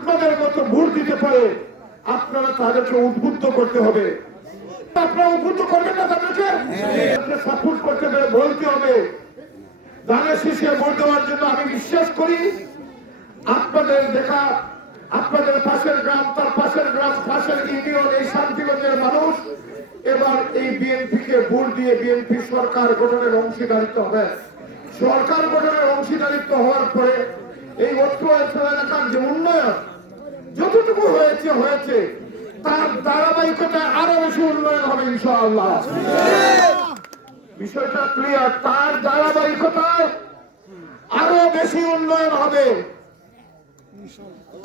আপনাদের মতো ভোট দিতে পারে আপনারা তাদেরকে উদ্বুদ্ধ করতে হবে। আপনারা উদ্বুদ্ধ করবেন না তাদেরকে? সাপোর্ট করতে হবে বলতে হবে। ধানের শীষে ভোট দেওয়ার জন্য আমি বিশ্বাস করি আপনাদের দেখা আপনাদের পাশের গ্রাম তার পাশের গ্রাম পাশের ইউনিয়ন এই শান্তিগঞ্জের মানুষ এবার এই বিএনপি কে ভোট দিয়ে বিএনপি সরকার গঠনের অংশীদারিত্ব হবে। সরকার গঠনের অংশীদারিত্ব হওয়ার পরে এই অত্র এলাকার যে উন্নয়ন যতটুকু হয়েছে হয়েছে। তার ধারাবাহিকতায় আরও বেশি উন্নয়ন হবে, ইনশাআল্লাহ। বিষয়টা ক্লিয়ার তার ধারাবাহিকতায় আরও বেশি উন্নয়ন হবে।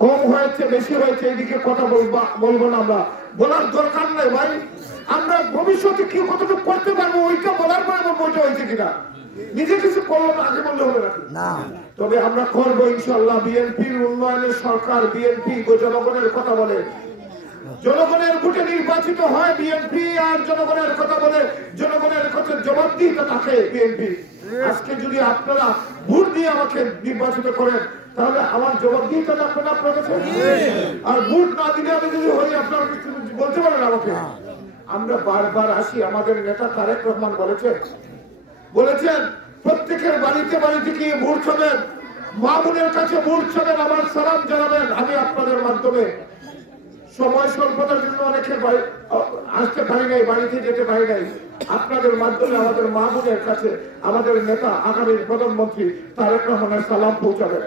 কম হয়েছে, বেশি হয়েছে, এদিকে কথা বলব বলব না আমরা। বলার দরকার নাই ভাই। আমরা ভবিষ্যতে কি কতটুকু করতে পারব, ওইটা বলার পরে আমার বলতে হয়েছে কিনা। নিজে কিছু করব না আগে বললে হবে না। তবে আমরা করব ইনশাল্লাহ বিএনপির উন্নয়নের সরকার বিএনপি জনগণের কথা বলে। জনগণের ভোটে নির্বাচিত হয় বিএনপি আর জনগণের কথা বলে জনগণের কথা জবাব দিতে থাকে বিএনপি। আজকে যদি আপনারা ভোট দিয়ে আমাকে নির্বাচিত করেন তাহলে আমার জবাব হবে আপনারা আপনার কাছে আর ভোট না দিলে আমি যদি হই আপনার কিছু বলতে পারেন আমাকে? আমরা বারবার আসি আমাদের নেতা তারেক রহমান বলেছেন বলেছেন, প্রত্যেকের বাড়িতে বাড়িতে গিয়ে ভোট ছবেন মামুনের কাছে ভোট ছবেন আমার সালাম জানাবেন। আমি আপনাদের মাধ্যমে সময় স্বল্পতার জন্য অনেকের আসতে পারি নাই, বাড়িতে যেতে পারি নাই। আপনাদের মাধ্যমে আমাদের মাহবুবের কাছে আমাদের নেতা আগামী প্রধানমন্ত্রী তারেক রহমানের সালাম পৌঁছাবেন।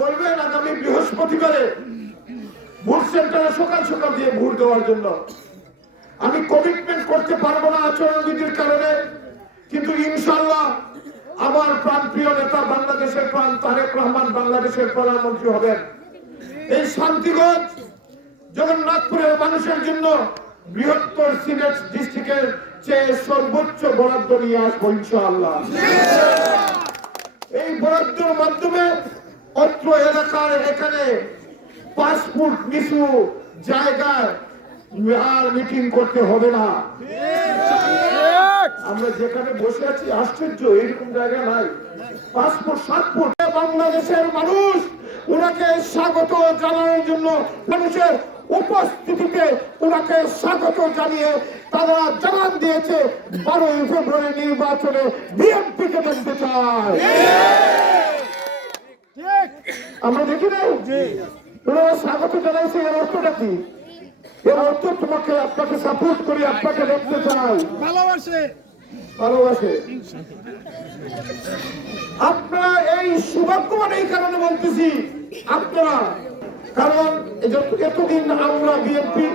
বলবেন, আগামী বৃহস্পতিবারে ভোট সেন্টারে সকাল সকাল দিয়ে ভোট দেওয়ার জন্য আমি কমিটমেন্ট করতে পারব না আচরণবিধির কারণে, কিন্তু ইনশাল্লাহ আমার প্রাণ প্রিয় নেতা বাংলাদেশের প্রাণ, তারেক রহমান বাংলাদেশের প্রধানমন্ত্রী হবেন। এই শান্তিগঞ্জ জগন্নাথপুরের মানুষের জন্য বৃহত্তর সিলেট ডিস্ট্রিক্টের চেয়ে সর্বোচ্চ বরাদ্দ নিয়ে আসব ইনশাআল্লাহ। এই বরাদ্দের মাধ্যমে অত্র এলাকার এখানে ফুট নিচু জায়গায় আর মিটিং করতে হবে না। আমরা যেখানে বসে আছি আশ্চর্য এরকম জায়গা নাই। বাংলাদেশের মানুষ ওনাকে স্বাগত জানানোর জন্য মানুষের উপস্থিতিতে ওনাকে স্বাগত জানিয়ে তারা জানান দিয়েছে বারোই ফেব্রুয়ারি নির্বাচনে বিএনপি কে দেখতে চায় আমরা দেখি নাই? ওনারা স্বাগত জানাইছে এর অর্থটা কি? অর্থ তোমাকে আপনাকে সাপোর্ট করি আপনাকে দেখতে চাই। ভালোবাসে। ভালোবাসে। আপনারা এই সৌভাগ্যবান এই কারণে বলতেছি আপনারা কারণ এতদিন আমরা বিএনপি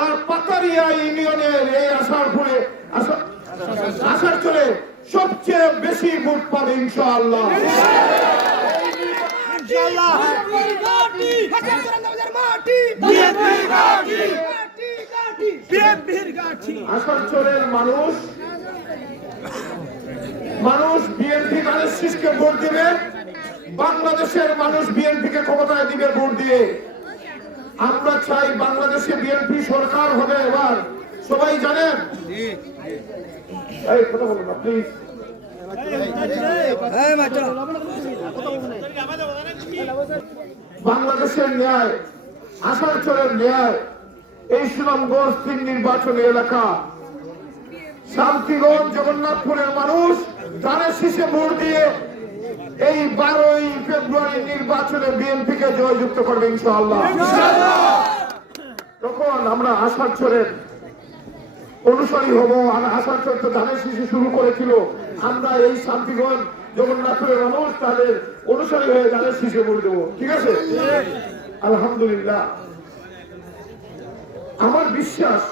আর পাতারিয়া ইউনিয়নের এই আসার পরে আসার চলে সবচেয়ে বেশি ভোট পাবে ইনশাআল্লাহ। ইনশাআল্লাহ। বাংলাদেশের মানুষ। বিএনপি কে ক্ষমতায় দিবে ভোট দিয়ে। আমরা চাই বাংলাদেশে বিএনপি সরকার হবে এবার। সবাই জানেন? কথা বলুন প্লিজ বাংলাদেশের ন্যায়, আসানসোলের ন্যায়, এই সুনামগঞ্জ তিন নির্বাচনী এলাকা। শান্তিগঞ্জ, জগন্নাথপুরের মানুষ ধানের শীষে ভোট দিয়ে এই বারোই ফেব্রুয়ারি নির্বাচনে বিএনপি কে জয়যুক্ত করবে ইনশাআল্লাহ। তখন আমরা আসানসোলের অনুসারী হব। আর আসানসোল তো ধানের শীষে শুরু করেছিল। আমরা এই শান্তিগঞ্জ জগন্নাথপুরের মানুষ তাদের অনুসারী হয়ে তাদের শিশু করে দেবো। ঠিক আছে? আলহামদুলিল্লাহ। আমার বিশ্বাস